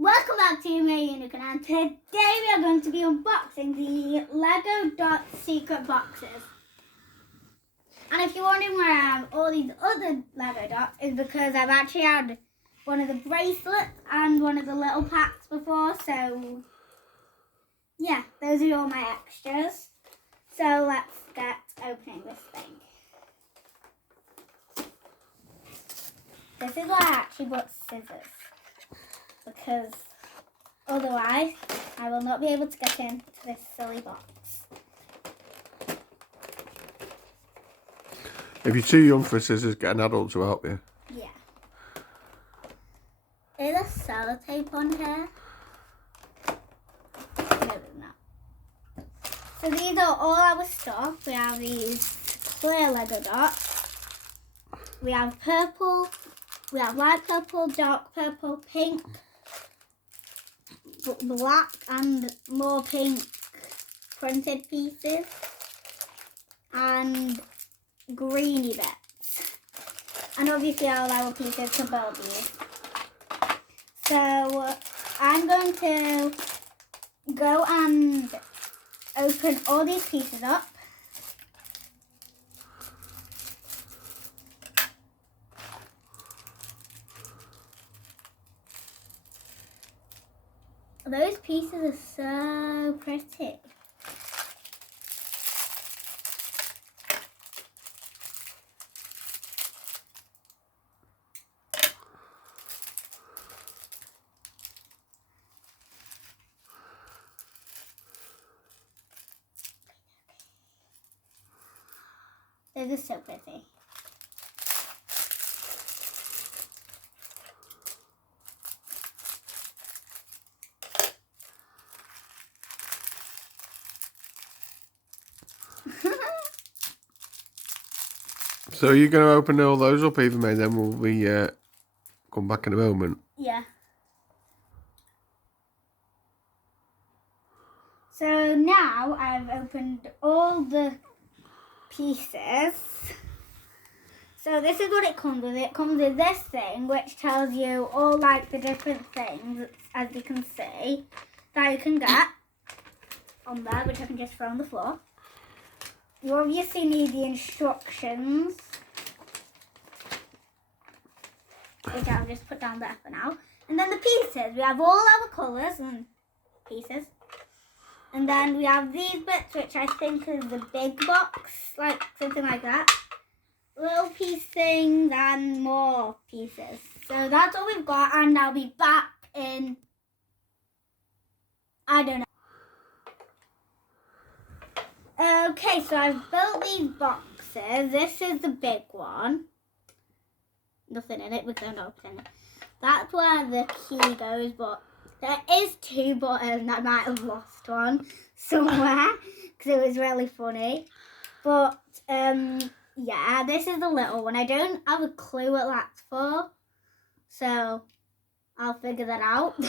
Welcome back to Eva-May and today we are going to be unboxing the Lego Dot secret boxes. And if you're wondering where I have all these other Lego dots, it's because I've actually had one of the bracelets and one of the little packs before, so yeah, those are all my extras. So let's get opening this thing. This is why I actually bought scissors, because otherwise I will not be able to get into this silly box. If you're too young for scissors, get an adult to help you. Yeah. Is there sellotape on here? No, there's not. So these are all our stuff. We have these clear Lego dots. We have purple. We have light purple, dark purple, pink, black, and more pink printed pieces, and greeny bits. And obviously all our pieces to build these. So I'm going to go and open all these pieces up. Those pieces are so pretty. They're just so pretty. So are you going to open all those up, Eva-May, then will we come back in a moment? Yeah. So now I've opened all the pieces. So this is what it comes with. It comes with this thing which tells you all like the different things, as you can see, that you can get on there, which I can just throw on the floor. You obviously need the instructions, which I'll just put down there for now. And then the pieces. We have all our colours and pieces. And then we have these bits, which I think is the big box, like something like that. Little piece things and more pieces. So that's all we've got, and I'll be back in, I don't know. Okay, so I've built these boxes. This is the big one. Nothing in it because I'm not opening it. That's where the key goes, but there is two buttons. I might have lost one somewhere because it was really funny. But yeah, this is the little one. I don't have a clue what that's for, so I'll figure that out.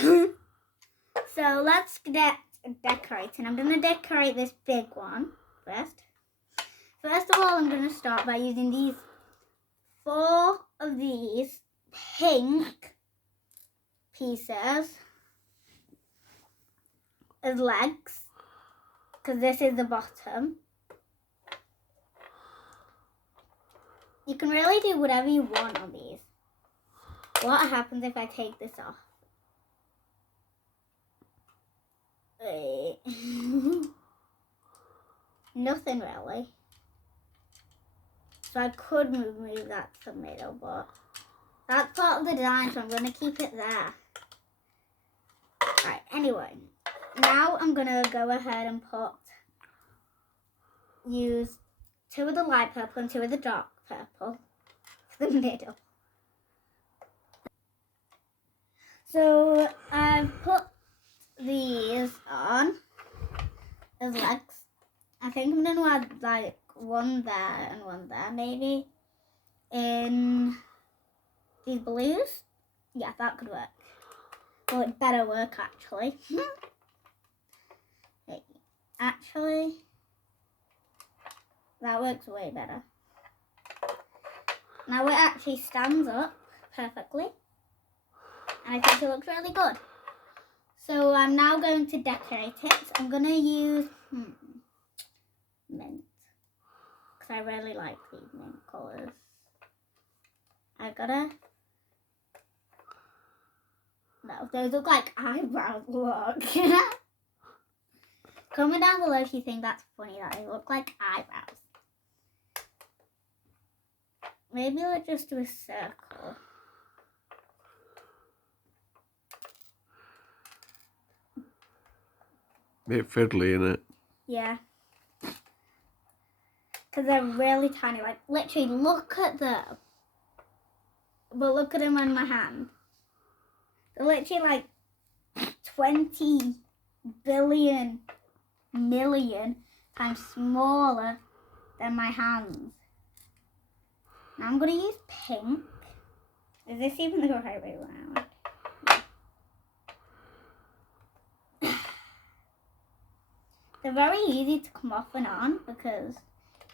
So let's get decorating. I'm going to decorate this big one first. First of all, I'm going to start by using these 4 of these pink pieces as legs, because this is the bottom. You can really do whatever you want on these. What happens if I take this off? Wait. Nothing really. So I could move that to the middle, but that's part of the design, so I'm going to keep it there. Right, anyway. Now I'm going to go ahead and use 2 of the light purple and 2 of the dark purple for the middle. So I've put these on as legs. I think I'm going to add like one there and one there maybe in these blues. Yeah, that could work. Well, it better work actually. Actually, that works way better. Now it actually stands up perfectly. And I think it looks really good. So I'm now going to decorate it. So I'm going to use mint. Because I really like these mint colours. I gotta... No, those look like eyebrows. Look. Comment down below if you think that's funny that they look like eyebrows. Maybe let's just do a circle. Bit fiddly, innit? Yeah. Because they're really tiny. Like, literally, look at them. But look at them on my hand. They're literally like 20 billion million times smaller than my hands. Now I'm going to use pink. Is this even the right way around? They're very easy to come off and on because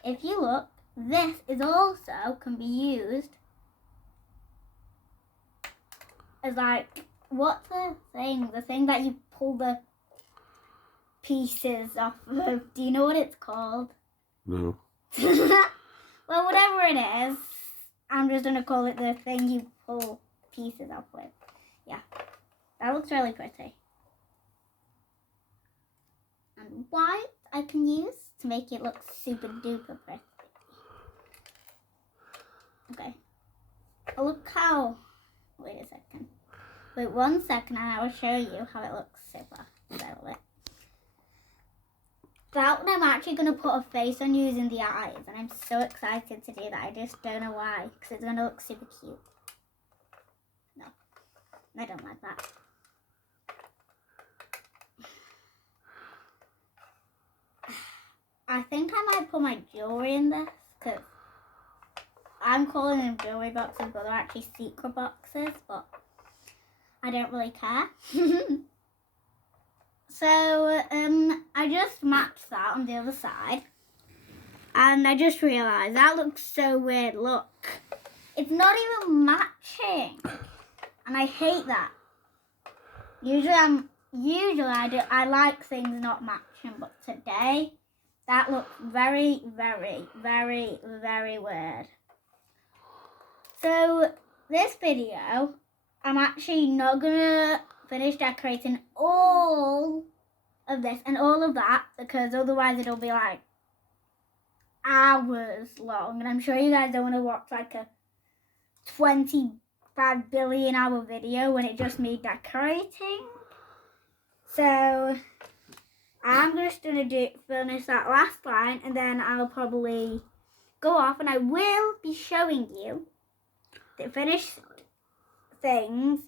if you look, this is also can be used as like, what's the thing? The thing that you pull the pieces off of. Do you know what it's called? No. Well, whatever it is, I'm just going to call it the thing you pull pieces off with. Yeah, that looks really pretty. And white I can use to make it look super duper pretty. Okay. Oh, look how... Wait a second. Wait 1 second and I will show you how it looks super. That one I'm actually going to put a face on using the eyes. And I'm so excited to do that. I just don't know why. Because it's going to look super cute. No. I don't like that. I think I might put my jewellery in this. Because I'm calling them jewellery boxes. But they're actually secret boxes. But I don't really care. So, I just matched that on the other side. And I just realised that looks so weird. Look. It's not even matching. And I hate that. Usually I like things not matching. But today, that looked very, very, very, very weird. So, this video, I'm actually not going to finish decorating all of this and all of that because otherwise it'll be like hours long and I'm sure you guys don't want to watch like a 25 billion hour video when it's just me decorating. So I'm just going to finish that last line and then I'll probably go off and I will be showing you the finished things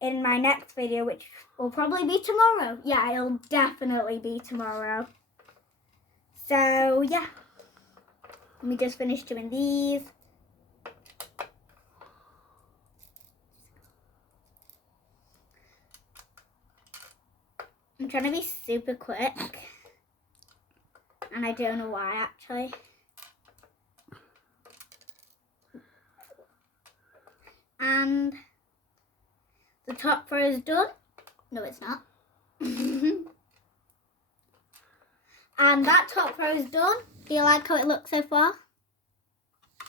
in my next video, which will probably be tomorrow. Yeah, it'll definitely be tomorrow. So, yeah. Let me just finish doing these. I'm trying to be super quick. And I don't know why, actually. And the top row is done. No, it's not. And that top row is done. Do you like how it looks so far?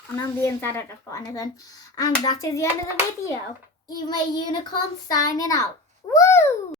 And on the inside, I don't put anything. And that is the end of the video. Eva-May Unicorn signing out.